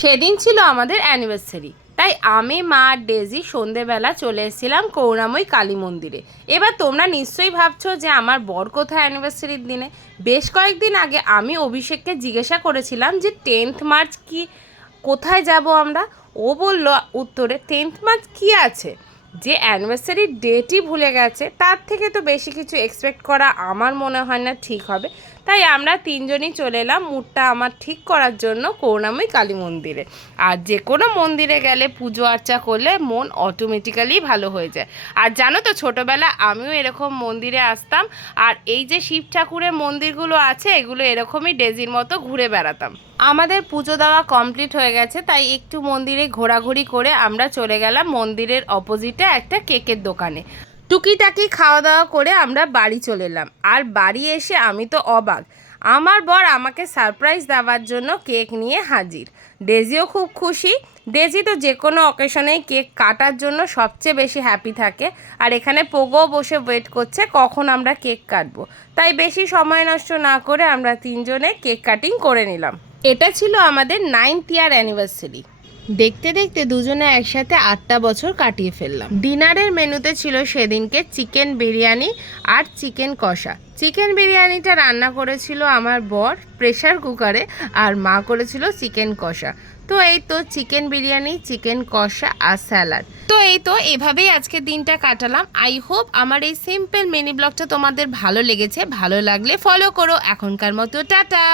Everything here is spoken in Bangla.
সেদিন ছিল আমাদের অ্যানিভার্সারি, তাই আমি, মা আর ডেজি সন্ধেবেলা চলে এসেছিলাম করুণাময়ী কালী মন্দিরে। এবার তোমরা নিশ্চয়ই ভাবছো যে আমার বর কোথায় অ্যানিভার্সারির দিনে। বেশ কয়েকদিন আগে আমি অভিষেককে জিজ্ঞাসা করেছিলাম যে 10th মার্চ কি কোথায় যাব আমরা। ও বলল উত্তরে 10th মার্চ কী আছে, যে অ্যানিভার্সারির ডেটই ভুলে গেছে। তার থেকে তো বেশি কিছু এক্সপেক্ট করা আমার মনে হয় না ঠিক হবে। তাই আমরা তিনজনই চলে এলাম মুডটা আমার ঠিক করার জন্য করুণাময়ী কালী মন্দিরে। আর যে কোনো মন্দিরে গেলে পুজো আর্চা করলে মন অটোমেটিক্যালি ভালো হয়ে যায়। আর জানো তো, ছোটোবেলা আমিও এরকম মন্দিরে আসতাম, আর এই যে শিব ঠাকুরের মন্দিরগুলো আছে এগুলো এরকমই ডেজির মতো ঘুরে বেড়াতাম। আমাদের পুজো দেওয়া কমপ্লিট হয়ে গেছে, তাই একটু মন্দিরে ঘোরাঘুরি করে আমরা চলে গেলাম মন্দিরের অপোজিটে একটা কেকের দোকানে। টুকিটাকি খাওয়া দাওয়া করে আমরা বাড়ি চলে এলাম। আর বাড়ি এসে আমি তো অবাক, আমার বর আমাকে সারপ্রাইজ দেওয়ার জন্য কেক নিয়ে হাজির। ডেজিও খুব খুশি। ডেজি তো যে কোনো অকেশনেই কেক কাটার জন্য সবচেয়ে বেশি হ্যাপি থাকে। আর এখানে পোগো বসে ওয়েট করছে কখন আমরা কেক কাটবো। তাই বেশি সময় নষ্ট না করে আমরা তিনজনে কেক কাটিং করে নিলাম। এটা ছিল আমাদের 9th ইয়ার অ্যানিভার্সারি। দেখতে দেখতে দুজনে একসাথে 8টা বছর কাটিয়ে ফেললাম। ডিনারের মেনুতে ছিল সেদিনকে চিকেন বিরিয়ানি আর চিকেন কষা। চিকেন বিরিয়ানিটা রান্না করেছিল আমার বর প্রেশার কুকারে, আর মা করেছিল চিকেন কষা। তো এই তো চিকেন বিরিয়ানি, চিকেন কষা আর স্যালাড। তো এই তো এভাবেই আজকে দিনটা কাটালাম। আই হোপ আমার এই সিম্পল মিনি ব্লগটা তোমাদের ভালো লেগেছে। ভালো লাগলে ফলো করো। এখনকার মতো টাটা।